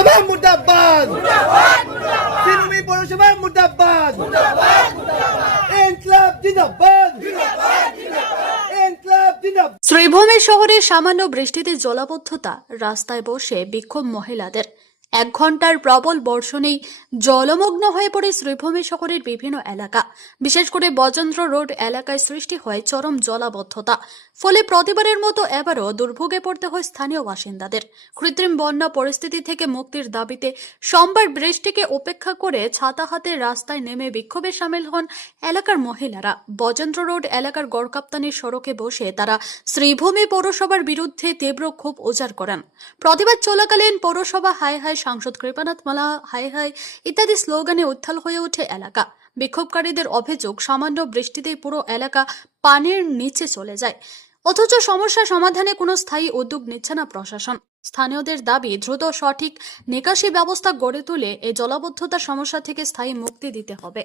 পৌরসভা মুর্দাবাদ, শ্রীভূমি পৌরসভা মুর্দাবাদ, ইনকলাব জিন্দাবাদ, ইনকলাব জিন্দাবাদ। শ্রীভূমি শহরে সামান্য বৃষ্টিতে জলাবদ্ধতা, রাস্তায় বসে বিক্ষোভ মহিলাদের। 1 ঘন্টার প্রবল বর্ষণেই জলমগ্ন হয়ে পড়ে শ্রীভূমি শহরের বিভিন্ন এলাকা। বিশেষ করে বজেন্দ্র রোড এলাকায় সৃষ্টি হয় চরম জলাবদ্ধতা। ফলে প্রতিবারের মতো এবারও দুর্ভোগে পড়তে হয় স্থানীয় বাসিন্দাদের। কৃত্রিম বন্যা পরিস্থিতি থেকে মুক্তির দাবিতে সোমবার বৃষ্টিকে উপেক্ষা করে ছাতা হাতে রাস্তায় নেমে বিক্ষোভে সামিল হন এলাকার মহিলারা। বজেন্দ্র রোড এলাকার গড়কাপ্তানি সড়কে বসে তারা শ্রীভূমি পৌরসভার বিরুদ্ধে তীব্র ক্ষোভ উজাড় করেন। প্রতিবাদ চলাকালীন পৌরসভা হাই হাই, সাংসদ কৃপানাথ মালা হাই হাই ইত্যাদি স্লোগানে উত্তাল হয়ে ওঠে এলাকা। বিক্ষোভকারীদের অভিযোগ, সামান্য বৃষ্টিতেই পুরো এলাকা পানির নিচে চলে যায়, অথচ সমস্যা সমাধানে কোনো স্থায়ী উদ্যোগ নিচ্ছে না প্রশাসন। স্থানীয়দের দাবি, দ্রুত সঠিক নিকাশি ব্যবস্থা গড়ে তুলে এই জলাবদ্ধতার সমস্যা থেকে স্থায়ী মুক্তি দিতে হবে।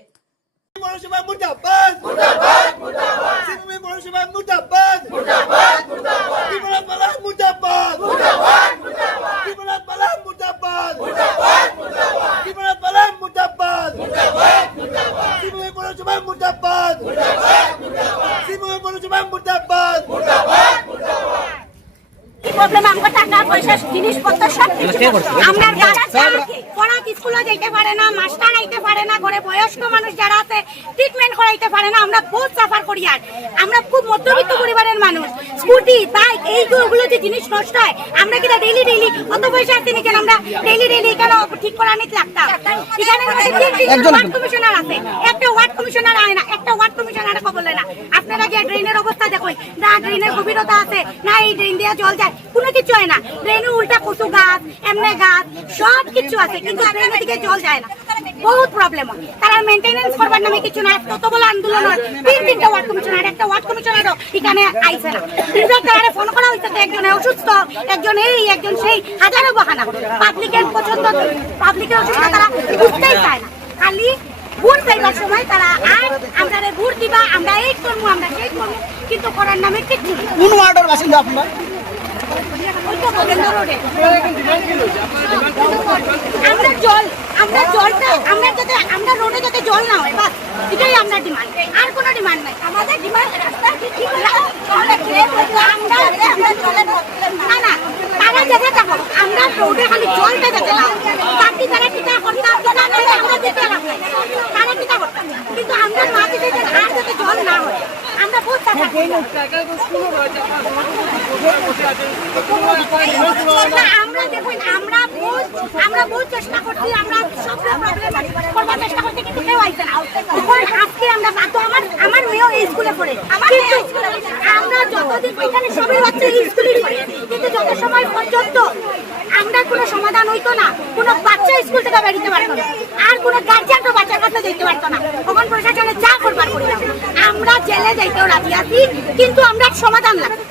পৌরসভা মুর্দাবাদ, মুর্দাবাদ, মুর্দাবাদ, শ্রীভূমি পৌরসভা মুর্দাবাদ, মুর্দাবাদ, মুর্দাবাদ, কৃপানাথ মালা মুর্দাবাদ, মুর্দাবাদ, মুর্দাবাদ, কৃপানাথ মালা মুর্দাবাদ, মুর্দাবাদ, মুর্দাবাদ, কৃপানাথ মালা মুর্দাবাদ, মুর্দাবাদ, মুর্দাবাদ, শ্রীভূমি পৌরসভা মুর্দাবাদ, মুর্দাবাদ, মুর্দাবাদ, শ্রীভূমি পৌরসভা মুর্দাবাদ, মুর্দাবাদ, মুর্দাবাদ। কি প্রবলেম? আমরা টাকা পয়সা জিনিসপত্র সব কিছু আমরা পড়া স্কুলে যেতে পারে না, মাস্টার আইতে পারে না, ঘরে বয়স্ক মানুষ যারা আছে ট্রিটমেন্ট করাইতে পারে না। আমরা বহুত সাফার করি। আর আমরা খুব মধ্যবিত্ত পরিবারের মানুষ, স্কুটি বাইক এইগুলো যে জিনিস নষ্ট হয়, আমরা কিনা ডেইলি অত পয়সা আছে নাকি আমরা ডেইলি কেন ঠিক করা নিতে লাগতাম? এখানে ওয়ার্ড কমিশনার আছে, একটা ওয়ার্ড কমিশনার আয় না, একটা ওয়ার্ড কমিশনার বলে না। আপনারা গিয়ে ড্রেনের অবস্থা দেখুন না, ড্রেনের গভীরতা আছে না, এই ড্রেন দিয়ে জল যায়, কোনো কিছু হয় না। ড্রেনে উল্টা কচু গাছ, এমনি গাছ সব কিছু আছে, কিন্তু ড্রেনের দিকে জল যায় না। বহুত প্রবলেম হয়। তারা মেইনটেনেন্স করবার নামে কিছু না। কত বড় আন্দোলন হয়, 3-3টা ওয়ার্ড কমিশনার, একটা ওয়ার্ড কমিশনারও এখানে আইছে না। তারা ফোন করা হয়েছে, একজন অসুস্থ, একজন এই, একজন সেই, হাজারো বাহানা। পাবলিকের পছন্দ, পাবলিকের অসুস্থ তারা বুঝতেই চায় না। খালি ভোট চাইবার সময় তারা আর আমরা ভোট দিবা, আমরা এই করবো, আমরা সেই করবো, কিন্তু করার নামে কিছু। কোন ওয়ার্ডের বাসিন্দা আপনার? আমরা রোডে যাতে জল না হয়, বাস এটাই আমরা ডিমান্ড, আর কোনো ডিমান্ড নাই। আমাদের ডিমান্ড রাস্তা না না, তারা যেতে থাকো, আমরা রোডে খালি জলটা যেতে না, বাকি তারা টিকা করতাম, তারা টিকা করতাম, কিন্তু আমরা মাঝে যেতে আর যাতে জল না হয়, আমরা বহুত আমরা দেখুন, আমরা বহুত চেষ্টা করছি, আমরা সব প্রবলেম করবার চেষ্টা করছি, কিন্তু কেউ আইছে না। আজকে আমরা আমার মেয়েও এই স্কুলে পড়ে, কিন্তু আমরা যতদিন এখানে সবাই বাচ্চা এই স্কুলে পড়ে, কিন্তু যত সময় পর্যন্ত আমরা কোনো সমাধান হইতো না, কোনো বাচ্চা স্কুল থেকে বেরোতে পারতো না, আর কোনো গার্জিয়ান তো বাচ্চার কাছে যেতে পারতো না। তখন প্রশাসনে যা করবার করিলাম, আমরা জেলে যাইতেও রাজি আছি, কিন্তু আমরা সমাধান লাগবে।